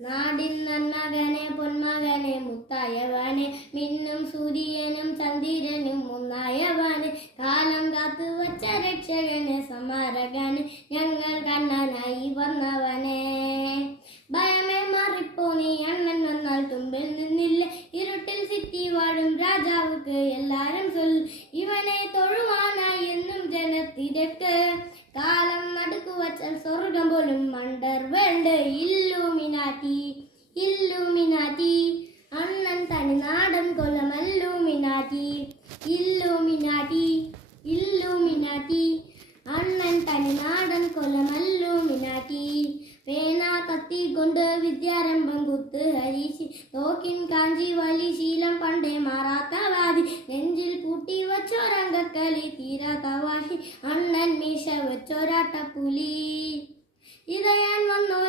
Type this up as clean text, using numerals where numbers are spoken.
നാടിൻ നന്മകനെ പൊന്മകനെ മുത്തായവനെ മിന്നും സൂര്യനും ചന്ദ്രനും ഒന്നായവനെ കാലം കാത്തു വച്ച രക്ഷകനെ സമാരകനെ ഞങ്ങൾ കണ്ണനായി വന്നവനെ ഭയമേ മാറിപ്പോ നീ അണ്ണൻ വന്നാൽ തുമ്പിൽ നിന്നില്ല ഇരുട്ടിൽ സിറ്റി വാഴും രാജാവുക്ക് എല്ലാരും ചൊല്ലും ഇവനെ തൊഴുവാനായി എന്നും ജനത്തിരക്ക് കാലം നടുക്കു വച്ചാൽ സ്വർഗം പോലും അണ്ടർ വേൾഡ് ഇല്ലുമിനാറ്റി ഇല്ലുമിനാറ്റി അണ്ണൻ തനിനാടൻ കൊല്ലം അല്ലുമിനാറ്റി ഇല്ലുമിനാറ്റി ഇല്ലുമിനാറ്റി അണ്ണൻ തനിനാടൻ കൊല്ലം അല്ലുമിനാറ്റി പേന കത്തി കൊണ്ട് വിദ്യാരംഭം കുത്ത് ഹരീശി തോക്കിൻ കാഞ്ചി വലി ശീലം പണ്ടേ മാറാത്ത വാദി നെഞ്ചിൽ പൂട്ടി വച്ചൊരംഗക്കളി തീരാത്ത വാശി അണ്ണൻ മീശ വെച്ചൊരാട്ട പുലി ഇതയാൻ വന്നോ